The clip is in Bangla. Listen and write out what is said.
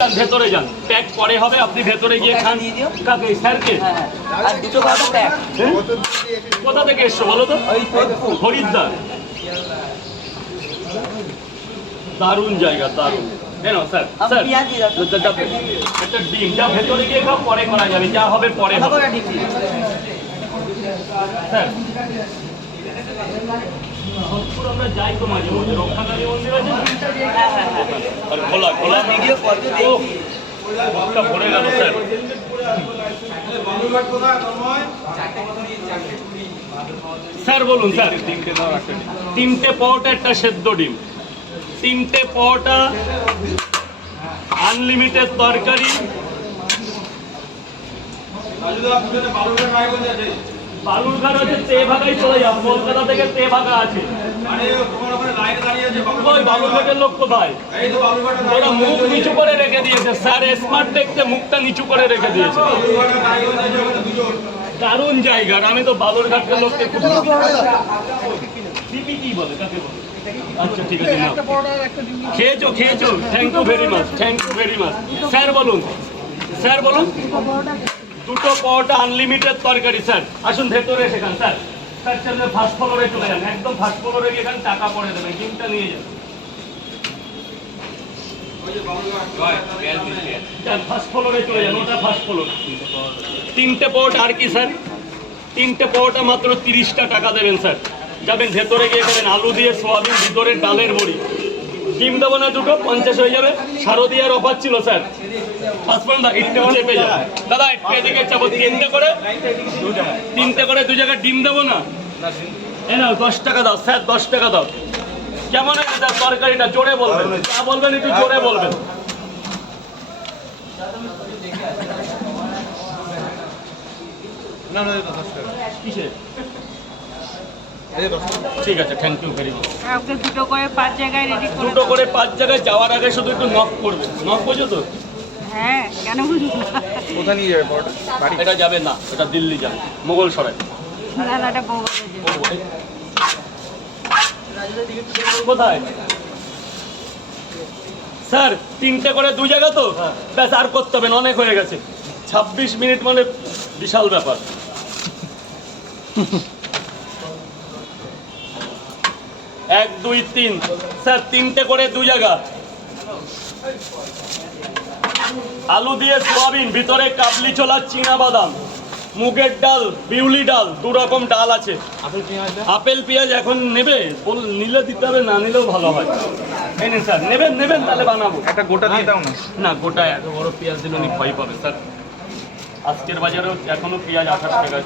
ভেতরে যান, প্যাক পরে হবে, আপনি ভেতরে গিয়ে খান। কাকে? স্যারকে? আর দুটো খাওয়া প্যাক। কোথা থেকে এসছো বলো তো? হরিদ্বার। দারুণ জায়গা, দারুণ। স্যার স্যার একটা ডিম যা ভেতরে গিয়ে খাও, পরে করা যাবে, যা হবে পরে হবে। স্যার আমরা যাই তো মাঝে মধ্যে, রক্ষাকালী মন্দির আছে আর খোলা খোলা ভিডিও কত দেখি মুখটা ভরে গেল স্যার। স্যার বলুন স্যার। তিনটে পরোটা, একটা সেদ্ধ ডিম, তিনটে পরোটা, আনলিমিটেড তরকারি। বালুরঘাট হচ্ছে তেভাগাই চলে যাও, কলকাতা থেকে তেভাগা আছে। ওই বালুরঘাটের লোক কোথায়? ওরা মুখ নিচু করে রেখে দিয়েছে স্যার, স্মার্ট দেখতে মুখটা নিচু করে রেখে দিয়েছে। দারুণ জায়গা। আমি তো বালুরঘাটের লোককে খুব কি বলে, কাকে বলে? আচ্ছা ঠিক আছে, না খেয়েছো খেয়েছো, thank you very much, thank you very much. Sir বলুন, স্যার বলুন। দুটো পরোটা, আনলিমিটেড তরকারি। স্যার আসুন ভেতরে এসে খান। স্যার স্যার চলবে ফার্স্ট ফ্লোরে চলে যান, একদম ফার্স্ট ফ্লোরে গিয়ে খান, টাকা পরে দেবেন, ডিমটা নিয়ে যান। ফার্স্ট ফ্লোরে চলে যান, ওটা ফার্স্ট ফ্লোর। তিনটে পরোটা। আর কি স্যার? তিনটে পরোটা মাত্র 30টা টাকা দেবেন স্যার। যাবেন ভেতরে গিয়ে খাবেন, আলু দিয়ে সোয়াবিন, ভিতরে ডালের বড়ি। ডিম দেবো না দুটো, 50 হয়ে যাবে। শারদিয়ার অফার ছিল স্যার। একটু চেপে যাবে দাদা, একটু এদিকে চাপো। তিনটে করে দু জায়গায় ডিম দেবো না? এ নাও 10 টাকা দাও স্যার, 10 টাকা দাও। কেমন আছে স্যার তরকারিটা? জোরে বলবেন, যা বলবেন একটু জোরে বলবেন। কিসের? ঠিক আছে, থ্যাংক ইউ ভেরি মাচ। দুটো করে 5 জায়গায় রেডি করে দুটো করে 5 জায়গায় যাওয়ার আগে শুধু একটু নক করবে। নক বোঝো তো? হ্যাঁ, কেন বুঝবো না? কোথায় নিয়ে যাবে পরোটা? এটা যাবে না, এটা দিল্লি যাবে, মোগল সরাই। না না, এটা বউবাজার যাবে। কোথায় স্যার? তিনটে করে 2 জায়গা তো, ব্যাস আর করতে হবে না, অনেক হয়ে গেছে। 26 মিনিট মানে বিশাল ব্যাপার। 1 2 3 স্যার, তিনটে করে 2 জায়গা। আলু দিয়ে সোয়াবিন, ভিতরে কাবলি ছোলা, চীনা বাদাম, মুগের ডাল, বিউলি ডাল, 2 রকম ডাল আছে। আপেল পেঁয়াজ এখন নেবে? নিলে দিতে হবে, না নিলেও ভালো হয়। এনে স্যার নেবেন, নেবেন তাহলে বানাবো। একটা গোটা দিয়ে দাও না। না, গোটা এত বড় পেঁয়াজ দিলে উনি ভয় পাবে স্যার। আজকের বাজারেও এখনো পেঁয়াজ 28 টাকা।